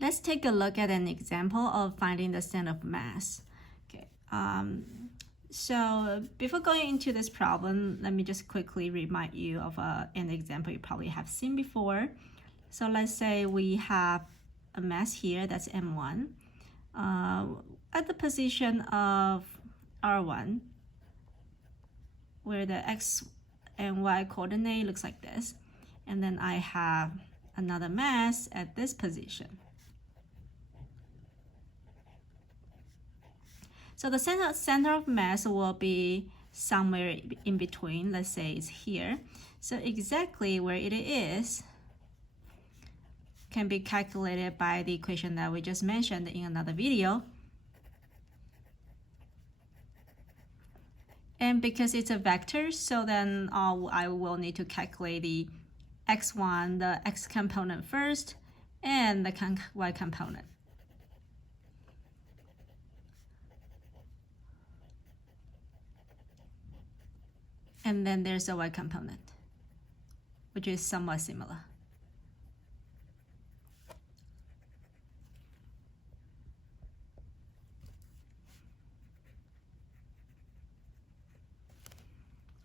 Let's take a look at an example of finding the center of mass. Okay. So before going into this problem, let me just quickly remind you of an example you probably have seen before. So let's say we have a mass here, that's M1, at the position of R1, where the X and Y coordinate looks like this. And then I have another mass at this position. So the center of mass will be somewhere in between. Let's say it's here. So exactly where it is can be calculated by the equation that we just mentioned in another video. And because it's a vector, so then I will need to calculate the x1, the x component first, and the y component. And then there's a y component, which is somewhat similar.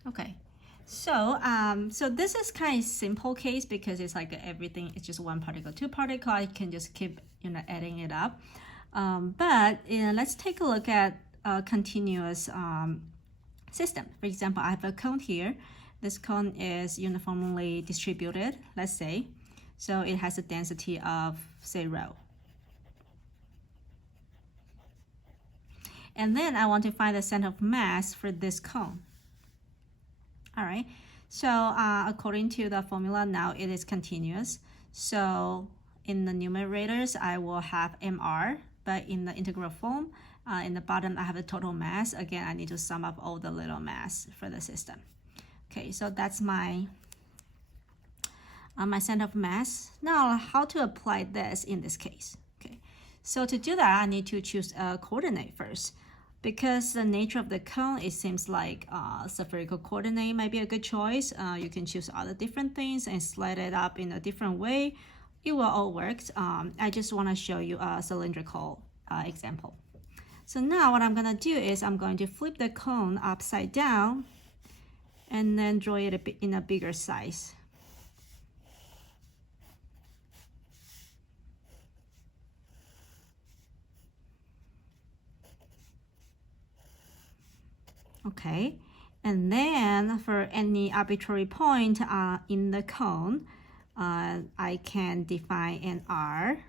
Okay, so this is kind of simple case because it's like everything is just one particle, two particle. I can just keep adding it up. But let's take a look at a continuous system. For example, I have a cone here. This cone is uniformly distributed, let's say. So it has a density of, say, rho. And then I want to find the center of mass for this cone. All right, so according to the formula, now it is continuous. So in the numerators, I will have mr, but in the integral form, in the bottom, I have the total mass. Again, I need to sum up all the little mass for the system. Okay, so that's my center of mass. Now, how to apply this in this case? Okay, so to do that, I need to choose a coordinate first. Because the nature of the cone, it seems like spherical coordinate might be a good choice. You can choose other different things and slide it up in a different way. It will all work. I just want to show you a cylindrical example. So now what I'm going to do is I'm going to flip the cone upside down and then draw it in a bigger size. Okay, and then for any arbitrary point in the cone, I can define an r,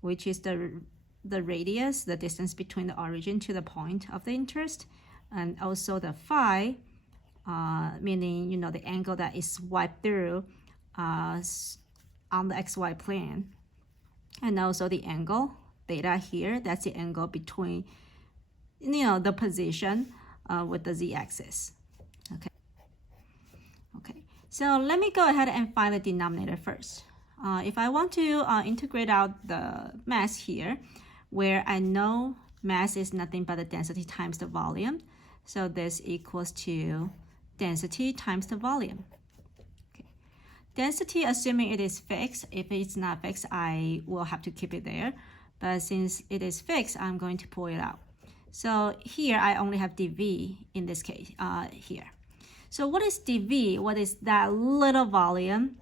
which is the radius, the distance between the origin to the point of the interest, and also the phi, meaning the angle that is swiped through on the xy plane, and also the angle theta here. That's the angle between the position with the z-axis. Okay, so let me go ahead and find the denominator first. If I want to integrate out the mass here, where I know mass is nothing but the density times the volume, so this equals to density times the volume. Okay. Density, assuming it is fixed. If it's not fixed, I will have to keep it there. But since it is fixed, I'm going to pull it out. So here I only have dV in this case here. So what is dV? What is that little volume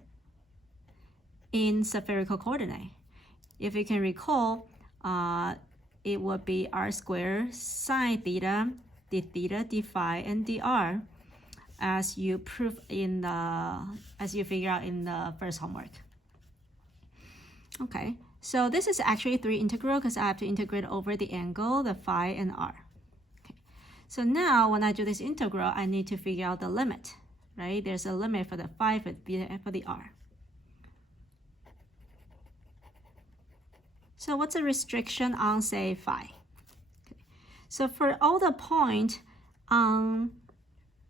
in spherical coordinate? If you can recall, it would be r squared sine theta, d theta, d phi, and dr, as you figure out in the first homework. Okay. So this is actually 3 integral because I have to integrate over the angle, the phi, and r. Okay. So now when I do this integral, I need to figure out the limit, right? There's a limit for the phi, for the r. So what's the restriction on, say, phi? Okay. So for all the points in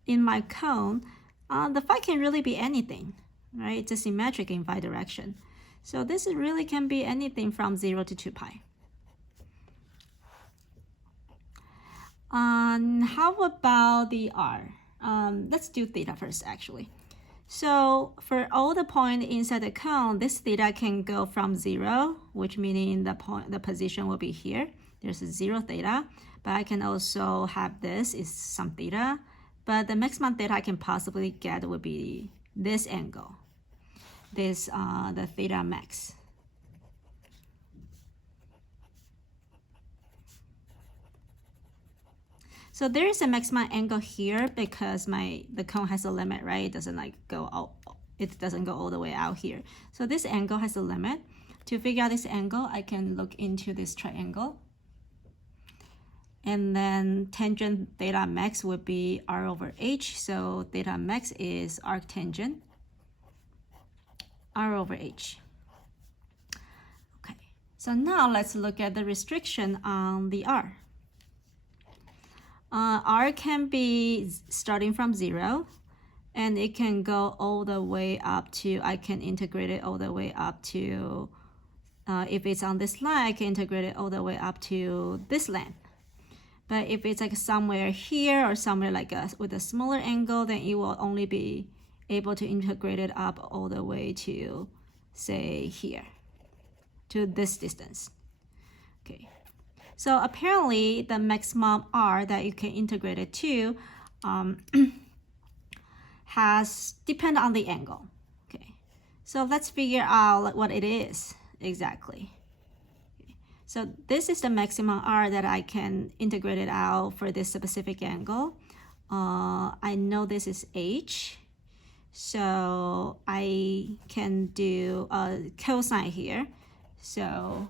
my cone, the phi can really be anything, right? It's a symmetric in phi direction. So this really can be anything from 0 to 2 pi. How about the r? Let's do theta first, actually. So for all the point inside the cone, this theta can go from 0, which meaning the position will be here. There's a 0 theta, but I can also have this is some theta, but the maximum theta I can possibly get would be this angle, this the theta max. So there is a maximum angle here because the cone has a limit, right? It doesn't like go out, it doesn't go all the way out here. So this angle has a limit. To figure out this angle, I can look into this triangle. And then tangent theta max would be r over h. So theta max is arctangent r over h. Okay, so now let's look at the restriction on the r. R can be starting from 0, and it can go all the way up to, I can integrate it all the way up to, if it's on this line, I can integrate it all the way up to this length. But if it's like somewhere here or somewhere like with a smaller angle, then it will only be able to integrate it up all the way to, say, here, to this distance. Okay. So apparently the maximum r that you can integrate it to has depend on the angle. Okay, so let's figure out what it is exactly. Okay. So this is the maximum r that I can integrate it out for this specific angle. I know this is h, so I can do a cosine here. So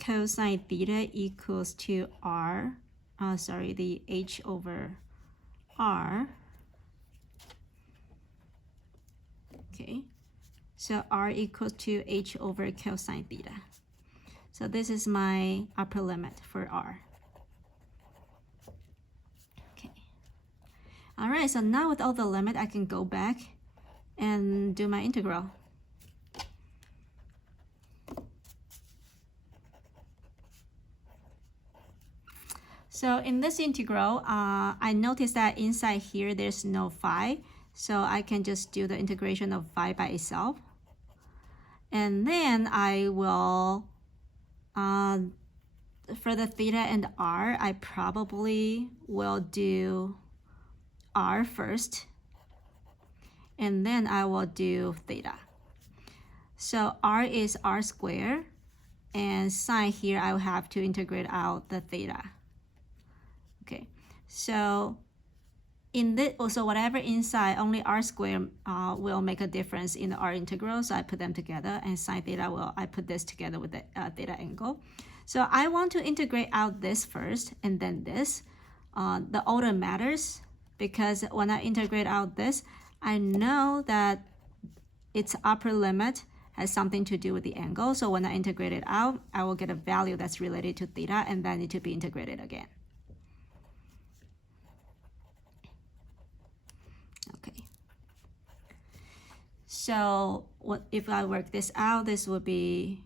cosine theta equals to r, the h over r. Okay, so r equals to h over cosine theta. So this is my upper limit for r. Okay. All right, so now with all the limit, I can go back and do my integral. So in this integral, I noticed that inside here there's no phi, so I can just do the integration of phi by itself. And then I will, for the theta and r, I probably will do r first, and then I will do theta. So r is r squared, and sine here I will have to integrate out the theta. Okay, so in this, also whatever inside, only r squared will make a difference in the r integral, so I put them together, and sine theta I put this together with the theta angle. So I want to integrate out this first, and then this. The order matters, because when I integrate out this, I know that its upper limit has something to do with the angle, so when I integrate it out, I will get a value that's related to theta, and that need to be integrated again. Okay. So what if I work this out? This would be,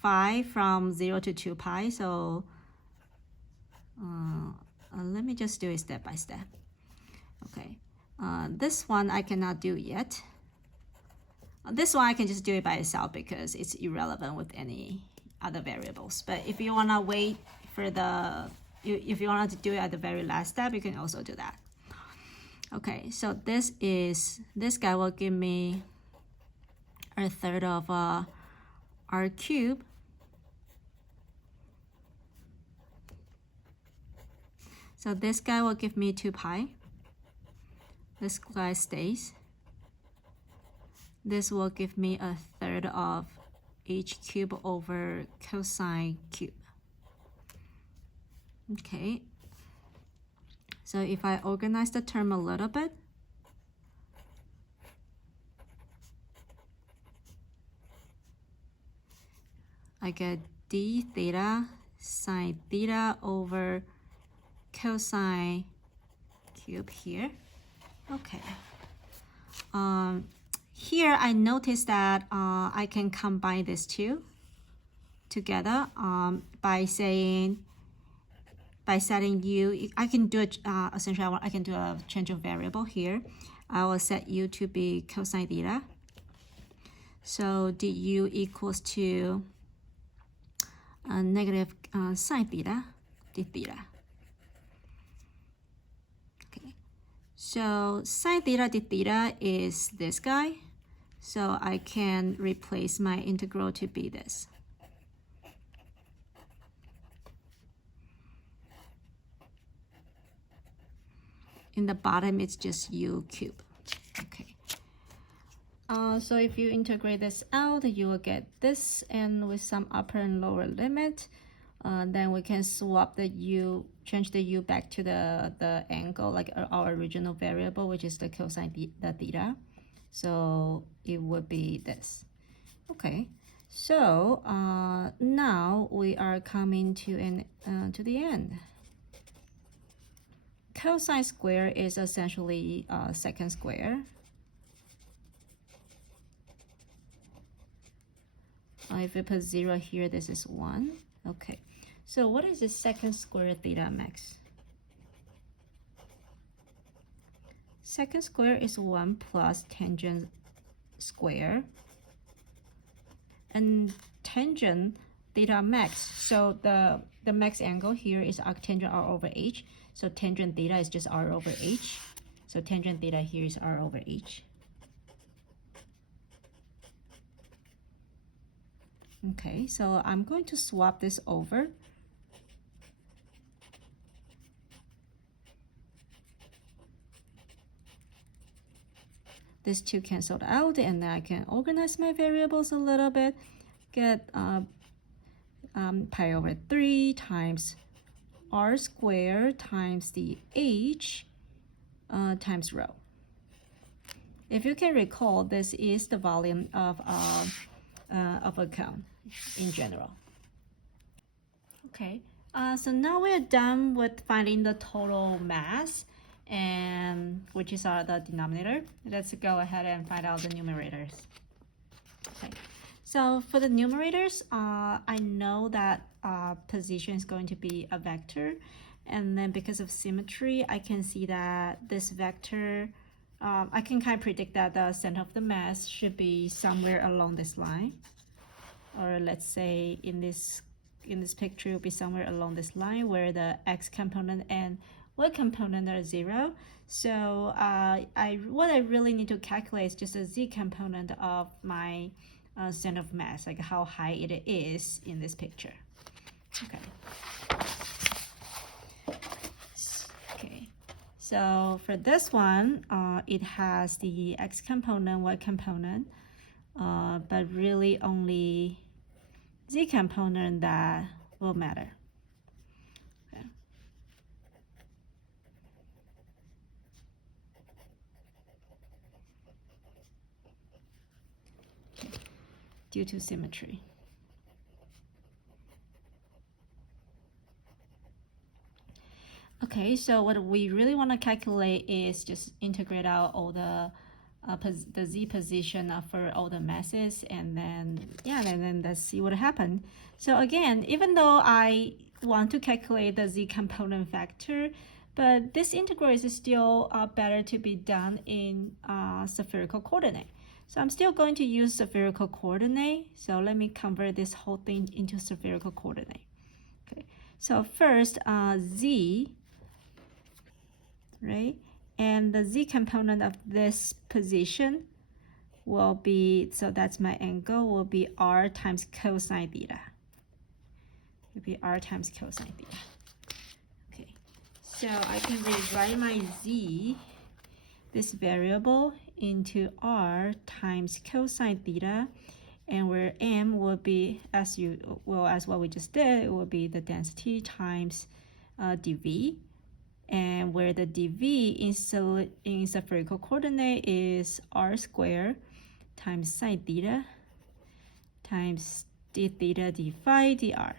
phi from 0 to 2 pi. So let me just do it step by step. Okay. This one I cannot do yet. This one I can just do it by itself because it's irrelevant with any other variables. But if you want to wait for if you want to do it at the very last step, you can also do that. Okay, so this guy will give me a third of r cubed. So this guy will give me 2 pi. This guy stays. This will give me a third of h cubed over cosine cube. Okay. So if I organize the term a little bit, I get d theta sine theta over cosine cube here. Okay. Here I noticed that I can combine these two together by setting u. I can do it essentially. I can do a change of variable here. I will set u to be cosine theta. So du equals to negative sine theta d theta. Okay, so sine theta d theta is this guy. So I can replace my integral to be this. In the bottom, it's just u cubed. Okay. So if you integrate this out, you will get this, and with some upper and lower limit, then we can swap the u, change the u back to the angle, like our original variable, which is the cosine theta. So it would be this. Okay. So now we are coming to the end. Cosine square is essentially secant square. If we put 0 here, this is 1. Okay, so what is the secant square theta max? Secant square is 1 plus tangent square. And tangent theta max, so the max angle here is arctangent r over h. So tangent theta is just r over h. So tangent theta here is r over h. Okay, so I'm going to swap this over. These two canceled out, and then I can organize my variables a little bit. Get pi over 3 times r squared times the h times rho. If you can recall, this is the volume of a cone in general. Okay, so now we're done with finding the total mass, and which is the denominator. Let's go ahead and find out the numerators. Okay, so for the numerators, I know that position is going to be a vector, and then because of symmetry, I can see that this vector, I can kind of predict that the center of the mass should be somewhere along this line, or let's say in this picture, it will be somewhere along this line where the x component and y component are 0. So what I really need to calculate is just a z component of my center of mass, like how high it is in this picture. Okay. Okay. So for this one, it has the x component, y component, but really only z component that will matter. Okay. Due to symmetry. Okay, so what we really want to calculate is just integrate out all the z position for all the masses, and then let's see what happened. So again, even though I want to calculate the z component factor, but this integral is still better to be done in spherical coordinate. So I'm still going to use spherical coordinate. So let me convert this whole thing into spherical coordinate. Okay, so first z, right? And the z component of this position will be, so that's my angle, will be r times cosine theta. It will be r times cosine theta. Okay, so I can rewrite my z, this variable, into r times cosine theta, and where m will be, as what we just did, it will be the density times dv. And where the dv in spherical coordinate is r squared times sine theta times d theta d phi dr.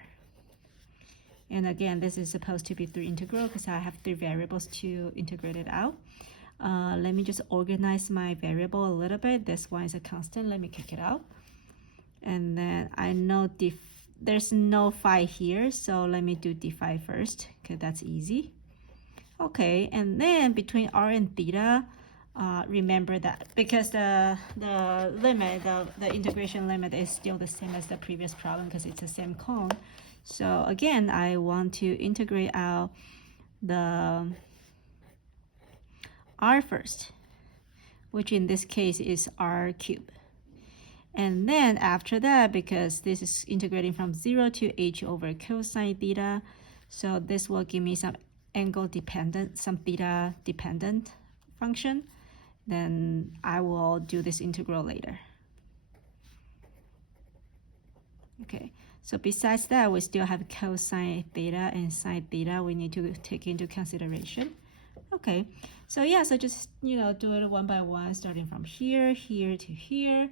And again, this is supposed to be through integral because I have 3 variables to integrate it out. Let me just organize my variable a little bit. This one is a constant. Let me kick it out. And then I know there's no phi here, so let me do d phi first. Okay, that's easy. Okay, and then between r and theta, remember that, because the limit, the integration limit is still the same as the previous problem because it's the same CoM. So again, I want to integrate out the r first, which in this case is r cubed. And then after that, because this is integrating from 0 to h over cosine theta, so this will give me some angle dependent, some theta dependent function. Then I will do this integral later. Okay, so besides that, we still have cosine theta and sine theta we need to take into consideration. Okay, so yeah, so just, do it one by one, starting from here, here to here.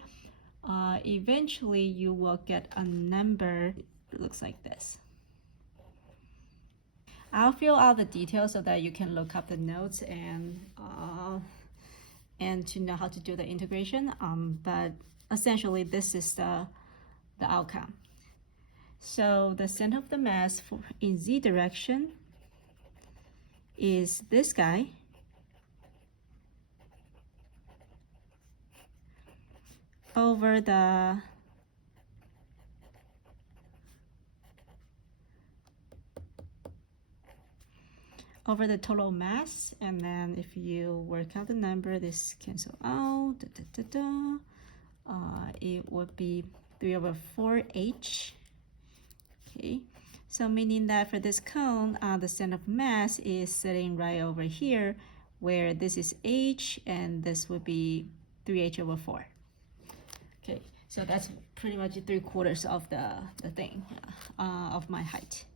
Eventually you will get a number that looks like this. I'll fill out the details so that you can look up the notes and to know how to do the integration. But essentially this is the outcome. So the center of the mass in z direction is this guy, over the total mass, and then if you work out the number, this cancel out, it would be 3/4h. Okay, so meaning that for this cone, the center of mass is sitting right over here, where this is h, and this would be 3h/4. Okay, so that's pretty much 3/4 of the thing, of my height.